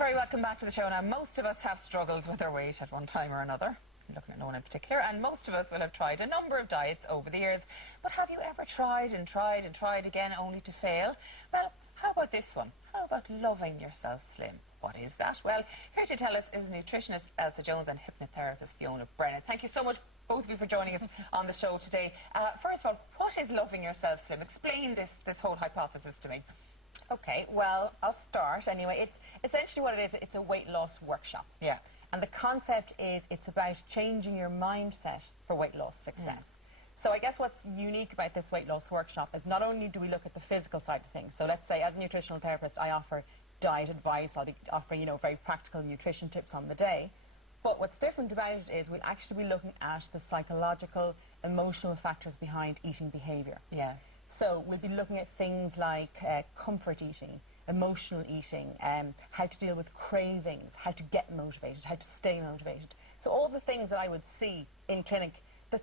Very welcome back to the show. Now, most of us have struggles with our weight at one time or another. I'm looking at no one in particular, and most of us will have tried a number of diets over the years. But have you ever tried and tried and tried again only to fail? Well, how about this one? How about loving yourself slim? What is that? Well, here to tell us is nutritionist Elsa Jones and hypnotherapist Fiona Brennan. Thank you so much, both of you, for joining us on the show today. First of all, what is loving yourself slim? Explain this whole hypothesis to me. Okay, well, I'll start anyway. It's essentially what it is. It's a weight loss workshop. Yeah. And the concept is it's about changing your mindset for weight loss success. So I guess what's unique about this weight loss workshop is not only do we look at the physical side of things. So let's say as a nutritional therapist, I offer diet advice. I'll be offering, very practical nutrition tips on the day. But what's different about it is we'll actually be looking at the psychological, emotional factors behind eating behaviour. Yeah. So we'll be looking at things like comfort eating, emotional eating, how to deal with cravings, how to get motivated, how to stay motivated. So all the things that I would see in clinic,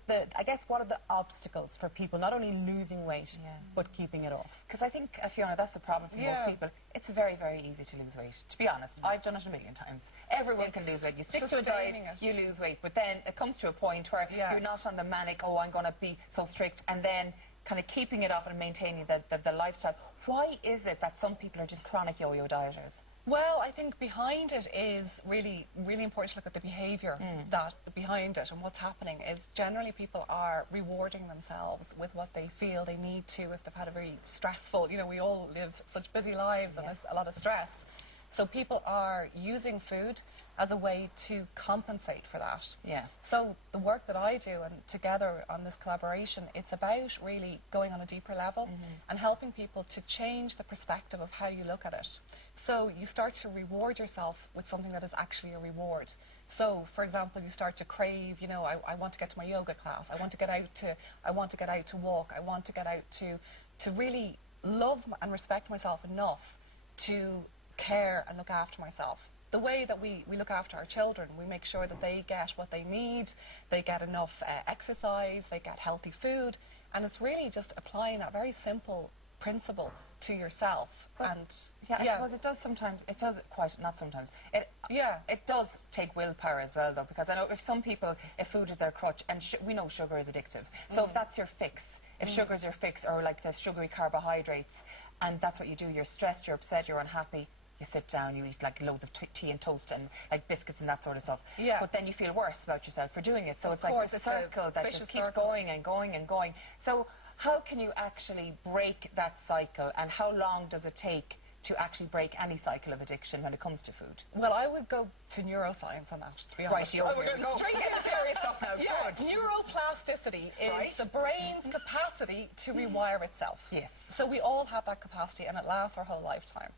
I guess what are the obstacles for people not only losing weight, but keeping it off? Because I think, Fiona, that's the problem for most people. It's very, very easy to lose weight. To be honest, I've done it a million times. Everyone can lose weight. You stick to a diet, you lose weight. But then it comes to a point where you're not on the manic, oh, I'm going to be so strict, and then kind of keeping it off and maintaining the lifestyle. Why is it that some people are just chronic yo-yo dieters? Well, I think behind it is really, really important to look at the behaviour that behind it, and what's happening is generally people are rewarding themselves with what they feel they need to if they've had a very stressful, we all live such busy lives and there's a lot of stress. So people are using food as a way to compensate for that. Yeah. So the work that I do, and together on this collaboration, it's about really going on a deeper level and helping people to change the perspective of how you look at it. So you start to reward yourself with something that is actually a reward. So, for example, you start to crave, I want to get to my yoga class, I want to get out to walk, I want to get out to really love and respect myself enough to care and look after myself. The way that we look after our children, we make sure that they get what they need, they get enough exercise, they get healthy food, and it's really just applying that very simple principle to yourself. But I suppose it does sometimes, it does take willpower as well, though, because I know if food is their crutch, and we know sugar is addictive, so if that's your fix, if sugar is your fix, or like the sugary carbohydrates, and that's what you do, you're stressed, you're upset, you're unhappy, you sit down, you eat like loads of tea and toast and like biscuits and that sort of stuff. Yeah. But then you feel worse about yourself for doing it. So it's like a circle that just keeps going and going and going. So how can you actually break that cycle, and how long does it take to actually break any cycle of addiction when it comes to food? Well, I would go to neuroscience on that, to be honest. Right, we're going straight into serious stuff now. Yeah, neuroplasticity is the brain's capacity to rewire itself. Yes. So we all have that capacity, and it lasts our whole lifetime.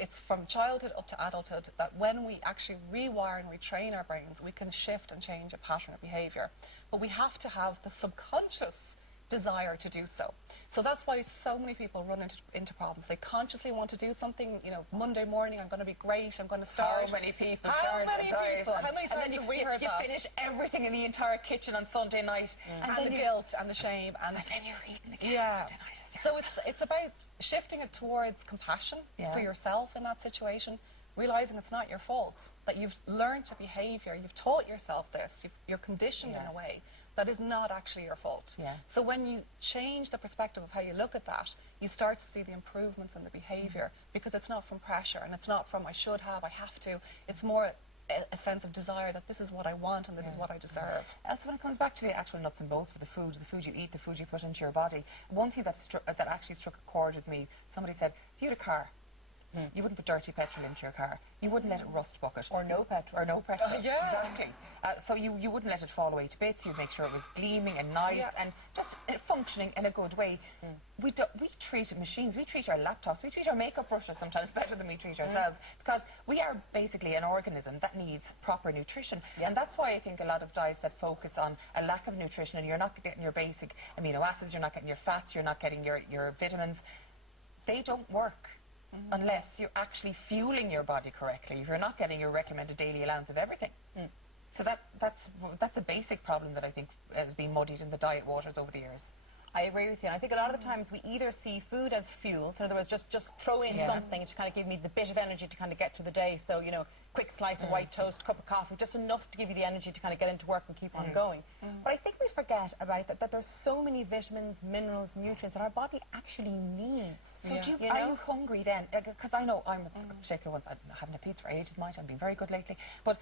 It's from childhood up to adulthood that when we actually rewire and retrain our brains, we can shift and change a pattern of behaviour. But we have to have the subconscious desire to do so. So that's why so many people run into problems. They consciously want to do something, Monday morning I'm going to be great, I'm going to start. How many people start a diet? How many times have we heard that? You finish everything in the entire kitchen on Sunday night. And the guilt and the shame. And then you're eating again on Monday night. So it's about shifting it towards compassion for yourself in that situation, realising it's not your fault, that you've learned a behaviour, you've taught yourself this, you're conditioned in a way that is not actually your fault. Yeah. So when you change the perspective of how you look at that, you start to see the improvements in the behaviour, because it's not from pressure and it's not from I should have, I have to. It's more a sense of desire that this is what I want and this is what I deserve. Also, when it comes back to the actual nuts and bolts of the food you eat, the food you put into your body, one thing that actually struck a chord with me, somebody said, if you had a car, you wouldn't put dirty petrol into your car. You wouldn't let it rust bucket. Or no petrol. Or no petrol. Exactly. So you wouldn't let it fall away to bits. You'd make sure it was gleaming and nice and just functioning in a good way. We treat machines, we treat our laptops, we treat our makeup brushes sometimes better than we treat ourselves, because we are basically an organism that needs proper nutrition. And that's why I think a lot of diets that focus on a lack of nutrition, and you're not getting your basic amino acids, you're not getting your fats, you're not getting your vitamins, they don't work. Unless you're actually fueling your body correctly, if you're not getting your recommended daily allowance of everything. So that's a basic problem that I think has been muddied in the diet waters over the years. I agree with you. And I think a lot of the times we either see food as fuel, so in other words, just throw in something to kind of give me the bit of energy to kind of get through the day. So, you know, quick slice of white toast, cup of coffee, just enough to give you the energy to kind of get into work and keep on going. But I think we forget about that there's so many vitamins, minerals, nutrients that our body actually needs. So do you, you are know? you hungry then? Because I know I'm a particular one. I haven't had pizza for ages, might. I've been very good lately. But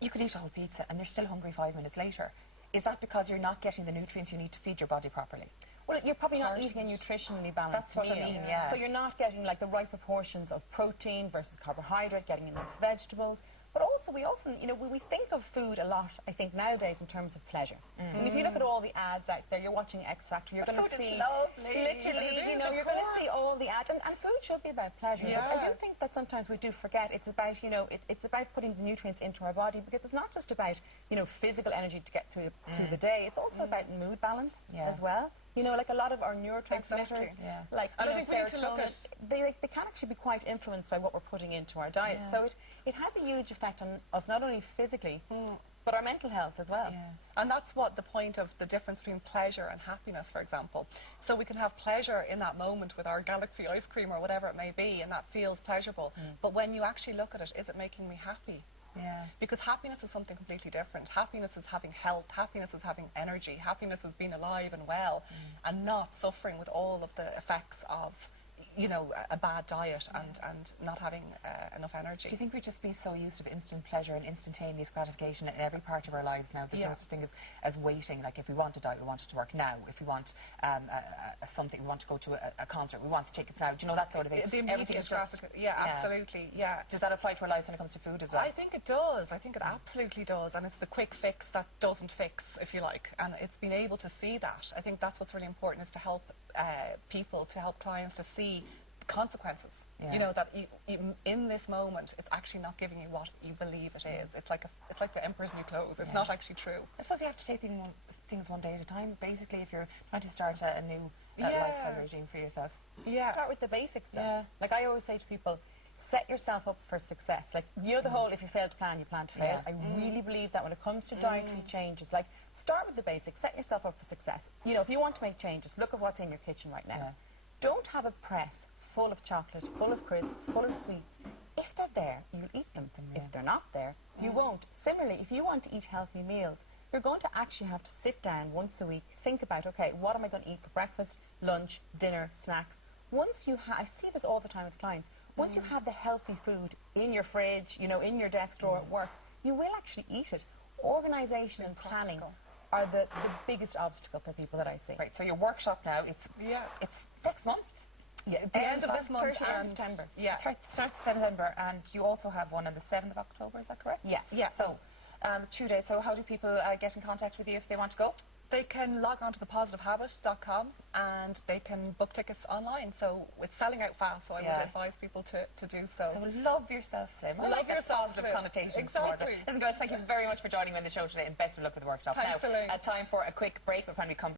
you could eat a whole pizza and you're still hungry 5 minutes later. Is that because you're not getting the nutrients you need to feed your body properly? Well, you're probably not eating a nutritionally balanced That's what I meal. mean, yeah. So you're not getting like the right proportions of protein versus carbohydrate, getting enough vegetables. But also we often, you know, we think of food a lot, I think, nowadays in terms of pleasure. And if you look at all the ads out there, you're watching X Factor, you're going to see... Literally, you know, you're going to see all the ads. And food should be about pleasure. Yeah. But I do think that sometimes we do forget it's about, you know, it's about putting the nutrients into our body, because it's not just about, you know, physical energy to get through the day. It's also about mood balance as well. You know, like a lot of our neurotransmitters, like I you know, think we need to look serotonin, they can actually be quite influenced by what we're putting into our diet. So it has a huge effect on us, not only physically, but our mental health as well. And that's what the point of the difference between pleasure and happiness, for example. So we can have pleasure in that moment with our Galaxy ice cream or whatever it may be, and that feels pleasurable. But when you actually look at it, is it making me happy? Because happiness is something completely different. Happiness is having health, happiness is having energy, happiness is being alive and well, and not suffering with all of the effects of, you know, a bad diet and not having enough energy. Do you think we'd just be so used to instant pleasure and instantaneous gratification in every part of our lives now? There's no such thing as waiting. Like, if we want a diet, we want it to work now. If we want something, we want to go to a concert, we want the tickets now. Do you know, that sort of thing? The immediate gratification. Yeah, absolutely. Yeah. Does that apply to our lives when it comes to food as well? I think it does. I think it absolutely does. And it's the quick fix that doesn't fix, if you like. And it's being able to see that. I think that's what's really important, is to help people, to help clients to see the consequences. You know, that in this moment, it's actually not giving you what you believe it is. It's like the emperor's new clothes. It's not actually true. I suppose you have to take things one day at a time, basically, if you're trying to start a new lifestyle regime for yourself. Start with the basics, though. Like I always say to people, set yourself up for success. Like, you know, the whole if you fail to plan, you plan to fail. I really believe that when it comes to dietary changes, like, start with the basics, set yourself up for success. You know, if you want to make changes, look at what's in your kitchen right now. Don't have a press full of chocolate, full of crisps, full of sweets. If they're there, you'll eat them. If they're not there, you won't. Similarly, if you want to eat healthy meals, you're going to actually have to sit down once a week, think about, okay, what am I going to eat for breakfast, lunch, dinner, snacks? Once you have, I see this all the time with clients, once you have the healthy food in your fridge, you know, in your desk drawer at work, you will actually eat it. Organisation and planning are the biggest obstacle for people that I see. Right, so your workshop now, it's next month? The end of this month, 30th of September. Starts September, and you also have one on the 7th of October, is that correct? Yes. So, 2 days. So how do people get in contact with you if they want to go? They can log on to thepositivehabit.com and they can book tickets online. So it's selling out fast, so I would advise people to do so. So love yourself, Slim. Love yourself, positive connotations towards it. Listen, girls, thank you very much for joining me on the show today, and best of luck with the workshop. Thanks, now, Elaine. time for a quick break. But when we come